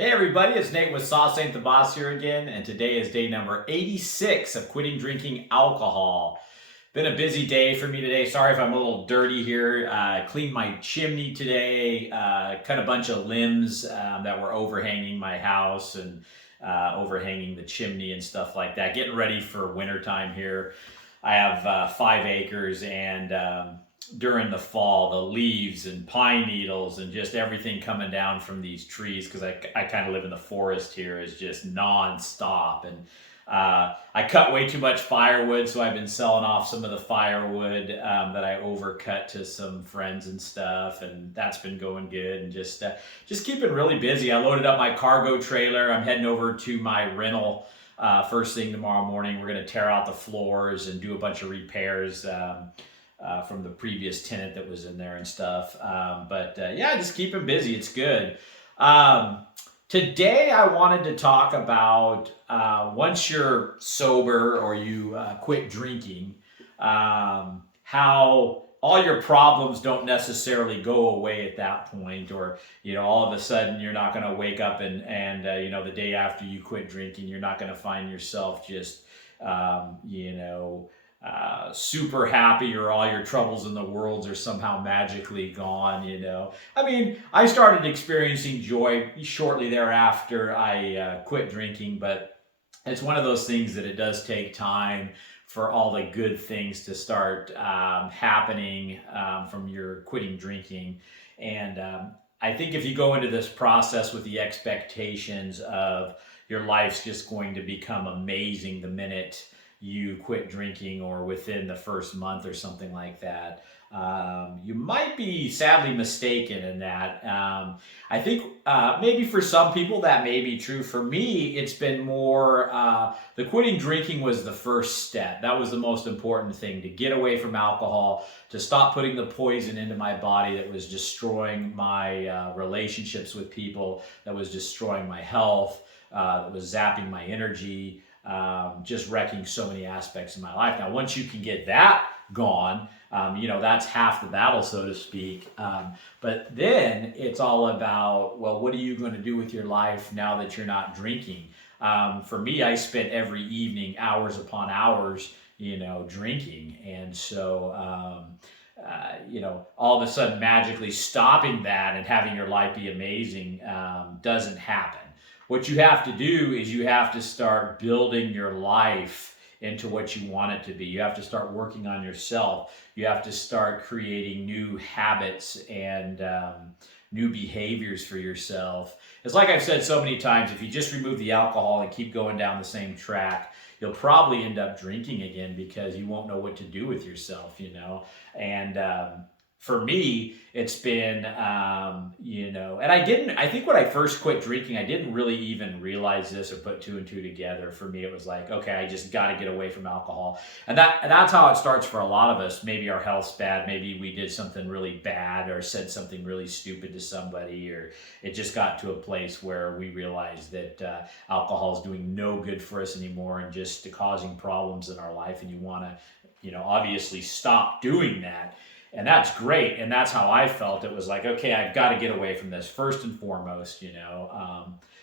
Hey everybody, it's Nate with Sauce Ain't the Boss here again, and today is day number 86 of quitting drinking alcohol. Been a busy day for me today. Sorry if I'm a little dirty here. Cleaned my chimney today, cut a bunch of limbs that were overhanging my house and overhanging the chimney and stuff like that. Getting ready for wintertime here. I have 5 acres and during the fall, the leaves and pine needles and just everything coming down from these trees, because I kind of live in the forest here, is just nonstop. And I cut way too much firewood, so I've been selling off some of the firewood that I overcut to some friends and stuff, and that's been going good. And just keeping really busy. I loaded up my cargo trailer. I'm heading over to my rental first thing tomorrow morning. We're going to tear out the floors and do a bunch of repairs. From the previous tenant that was in there and stuff. Yeah, just keep him busy. It's good. Today, I wanted to talk about once you're sober or you quit drinking, how all your problems don't necessarily go away at that point, or all of a sudden you're not going to wake up and the day after you quit drinking, you're not going to find yourself just super happy, or all your troubles in the world are somehow magically gone. I mean, I started experiencing joy shortly thereafter I quit drinking, but it's one of those things that it does take time for all the good things to start happening from your quitting drinking. And I think if you go into this process with the expectations of your life's just going to become amazing the minute you quit drinking, or within the first month or something like that, you might be sadly mistaken in that. I think maybe for some people that may be true. For me, it's been more the quitting drinking was the first step. That was the most important thing, to get away from alcohol, to stop putting the poison into my body that was destroying my relationships with people, that was destroying my health, that was zapping my energy. Just wrecking so many aspects of my life. Now, once you can get that gone, that's half the battle, so to speak. But then it's all about, well, what are you going to do with your life now that you're not drinking? For me, I spent every evening hours upon hours, drinking. And so, all of a sudden magically stopping that and having your life be amazing doesn't happen. What you have to do is you have to start building your life into what you want it to be. You have to start working on yourself. You have to start creating new habits and new behaviors for yourself. It's like I've said so many times, if you just remove the alcohol and keep going down the same track, you'll probably end up drinking again, because you won't know what to do with yourself, And for me, it's been, and I think when I first quit drinking, I didn't really even realize this or put two and two together. For me, it was like, okay, I just got to get away from alcohol. And that's how it starts for a lot of us. Maybe our health's bad. Maybe we did something really bad or said something really stupid to somebody, or it just got to a place where we realized that alcohol is doing no good for us anymore and just causing problems in our life. And you want to, obviously stop doing that. And that's great. And that's how I felt. It was like, okay, I've got to get away from this first and foremost,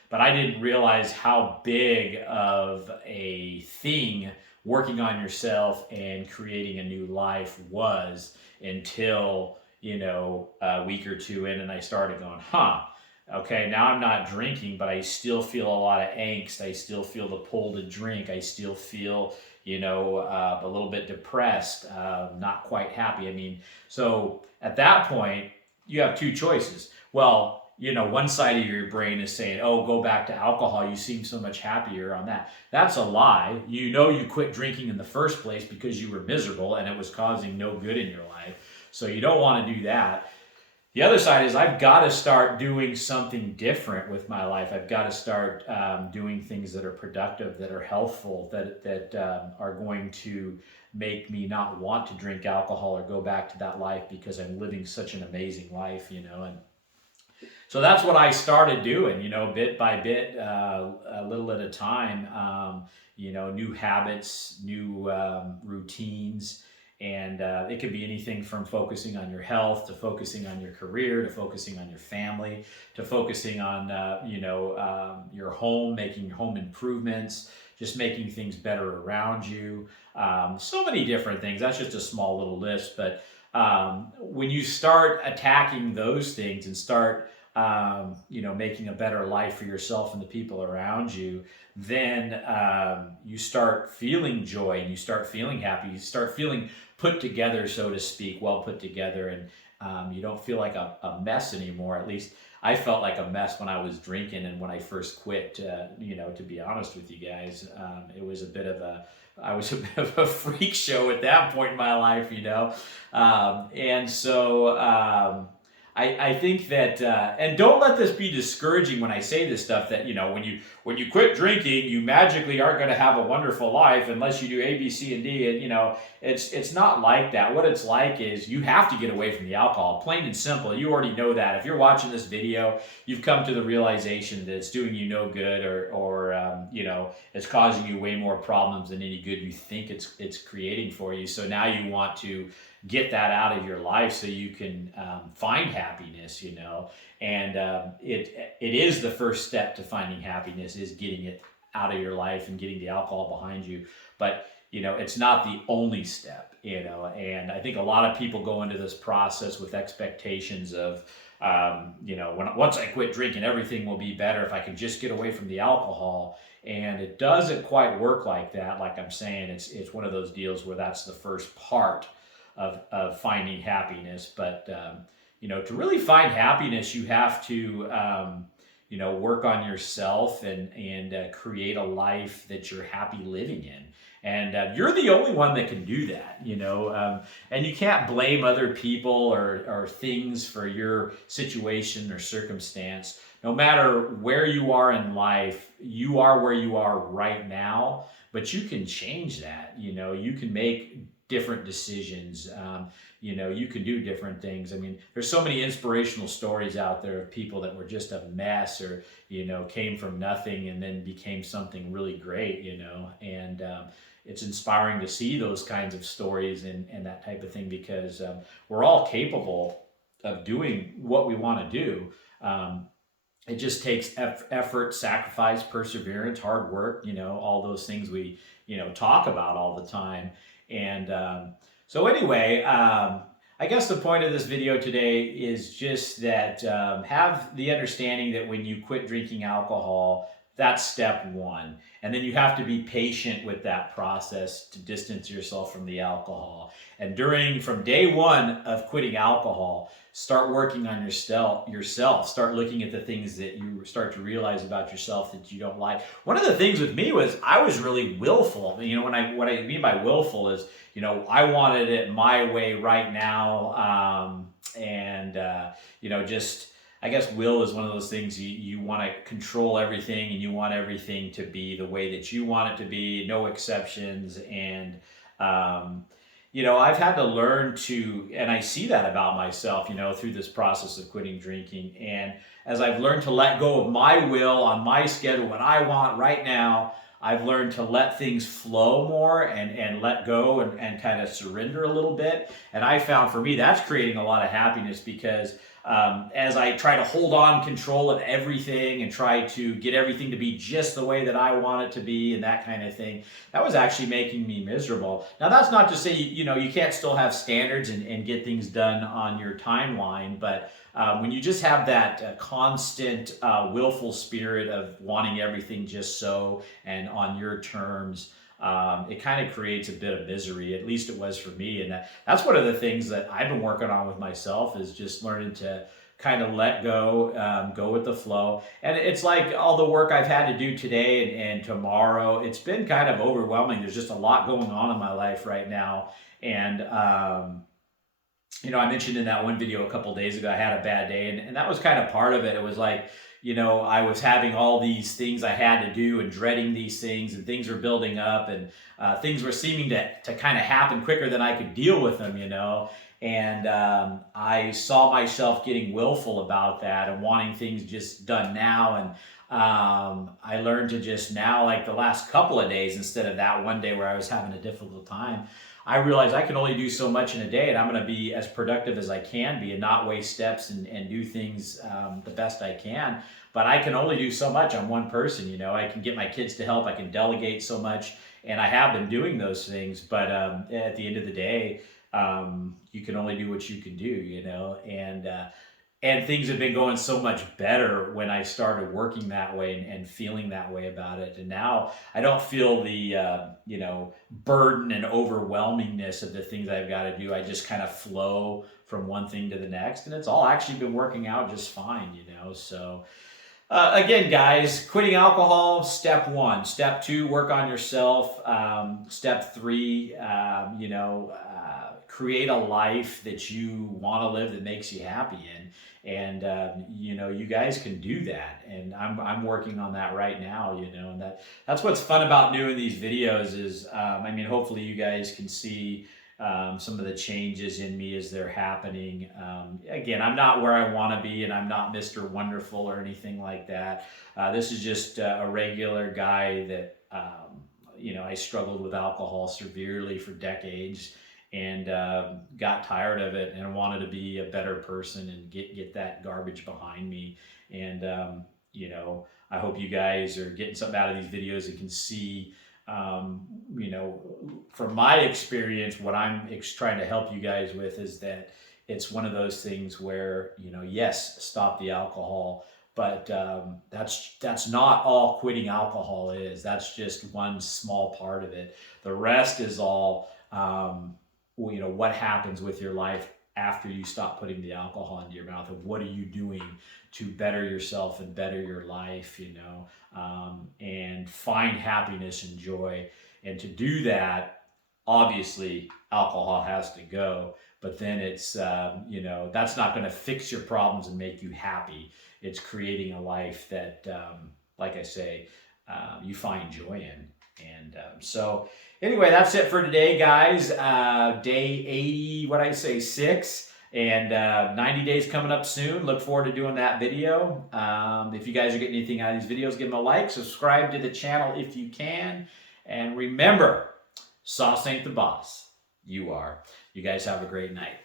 But I didn't realize how big of a thing working on yourself and creating a new life was until, a week or two in, and I started going, okay, now I'm not drinking, but I still feel a lot of angst. I still feel the pull to drink. I still feel, a little bit depressed, not quite happy. I mean, so at that point, you have two choices. Well, one side of your brain is saying, oh, go back to alcohol. You seem so much happier on that. That's a lie. You quit drinking in the first place because you were miserable and it was causing no good in your life. So you don't want to do that. The other side is, I've got to start doing something different with my life. I've got to start doing things that are productive, that are healthful, that are going to make me not want to drink alcohol or go back to that life, because I'm living such an amazing life, And so that's what I started doing, bit by bit, a little at a time, new habits, new routines. And it could be anything from focusing on your health to focusing on your career to focusing on your family to focusing on your home, making home improvements, just making things better around you. So many different things. That's just a small little list, but when you start attacking those things and start making a better life for yourself and the people around you, then you start feeling joy and you start feeling happy. You start feeling put together, so to speak, well put together, and you don't feel like a mess anymore. At least I felt like a mess when I was drinking and when I first quit. To be honest with you guys, it was a bit of a I was a bit of a freak show at that point in my life, and so I think that, and don't let this be discouraging when I say this stuff, that, when you quit drinking, you magically aren't going to have a wonderful life unless you do A, B, C, and D. And, it's not like that. What it's like is you have to get away from the alcohol, plain and simple. You already know that. If you're watching this video, you've come to the realization that it's doing you no good, or it's causing you way more problems than any good you think it's creating for you. So now you want to get that out of your life so you can find happiness, and it is the first step to finding happiness, is getting it out of your life and getting the alcohol behind you. But it's not the only step, and I think a lot of people go into this process with expectations of once I quit drinking, everything will be better if I can just get away from the alcohol. And it doesn't quite work like that. Like I'm saying, it's one of those deals where that's the first part of finding happiness. But to really find happiness, you have to work on yourself and create a life that you're happy living in. And you're the only one that can do that, and you can't blame other people or things for your situation or circumstance. No matter where you are in life, you are where you are right now, but you can change that. You can make different decisions. You can do different things. I mean, there's so many inspirational stories out there of people that were just a mess, or came from nothing and then became something really great. And it's inspiring to see those kinds of stories and that type of thing, because we're all capable of doing what we want to do. It just takes effort, sacrifice, perseverance, hard work, all those things we talk about all the time. And so anyway, I guess the point of this video today is just that have the understanding that when you quit drinking alcohol, that's step one. And then you have to be patient with that process to distance yourself from the alcohol. And from day one of quitting alcohol, start working on yourself. Start looking at the things that you start to realize about yourself that you don't like. One of the things with me was I was really willful. What I mean by willful is, I wanted it my way right now. Just, I guess will is one of those things you want to control everything, and you want everything to be the way that you want it to be, no exceptions. And I've had to learn to, and I see that about myself, through this process of quitting drinking. And as I've learned to let go of my will on my schedule, what I want right now, I've learned to let things flow more and let go and kind of surrender a little bit. And I found for me, that's creating a lot of happiness, because as I try to hold on control of everything and try to get everything to be just the way that I want it to be and that kind of thing, that was actually making me miserable. Now, that's not to say, you can't still have standards and get things done on your timeline, but when you just have that constant willful spirit of wanting everything just so and on your terms, it kind of creates a bit of misery. At least it was for me. And that's one of the things that I've been working on with myself, is just learning to kind of let go, go with the flow. And it's like all the work I've had to do today and tomorrow, it's been kind of overwhelming. There's just a lot going on in my life right now. And, I mentioned in that one video a couple of days ago, I had a bad day, and that was kind of part of it. It was like, I was having all these things I had to do and dreading these things, and things were building up, and things were seeming to kind of happen quicker than I could deal with them, and I saw myself getting willful about that and wanting things just done now. And I learned to just now, like the last couple of days, instead of that one day where I was having a difficult time, I realize I can only do so much in a day, and I'm going to be as productive as I can be and not waste steps and do things the best I can. But I can only do so much. I'm one person, you know. I can get my kids to help. I can delegate so much, and I have been doing those things. But at the end of the day, you can only do what you can do, you know. And things have been going so much better when I started working that way and feeling that way about it. And now I don't feel the you know, burden and overwhelmingness of the things I've got to do. I just kind of flow from one thing to the next, and it's all actually been working out just fine, you know. So again, guys, quitting alcohol, step one. Step two, work on yourself. Step three, you know, create a life that you want to live that makes you happy in. And you know, you guys can do that, and I'm working on that right now, you know. And that's what's fun about doing these videos is I mean, hopefully you guys can see some of the changes in me as they're happening. Again, I'm not where I want to be, and I'm not Mr. Wonderful or anything like that. This is just a regular guy that you know, I struggled with alcohol severely for decades, and got tired of it and wanted to be a better person and get that garbage behind me. And you know, I hope you guys are getting something out of these videos and can see you know, from my experience, what I'm trying to help you guys with is that it's one of those things where, you know, yes, stop the alcohol, but that's not all quitting alcohol is. That's just one small part of it. The rest is all you know, what happens with your life after you stop putting the alcohol into your mouth, and what are you doing to better yourself and better your life, you know, and find happiness and joy. And to do that, obviously alcohol has to go, but then it's you know, that's not going to fix your problems and make you happy. It's creating a life that like I say, you find joy in. And so anyway, that's it for today, guys. Day 80, what I say, 6, and 90 days coming up soon. Look forward to doing that video. If you guys are getting anything out of these videos, give them a like, subscribe to the channel if you can, and remember, sauce ain't the boss. You are. You guys have a great night.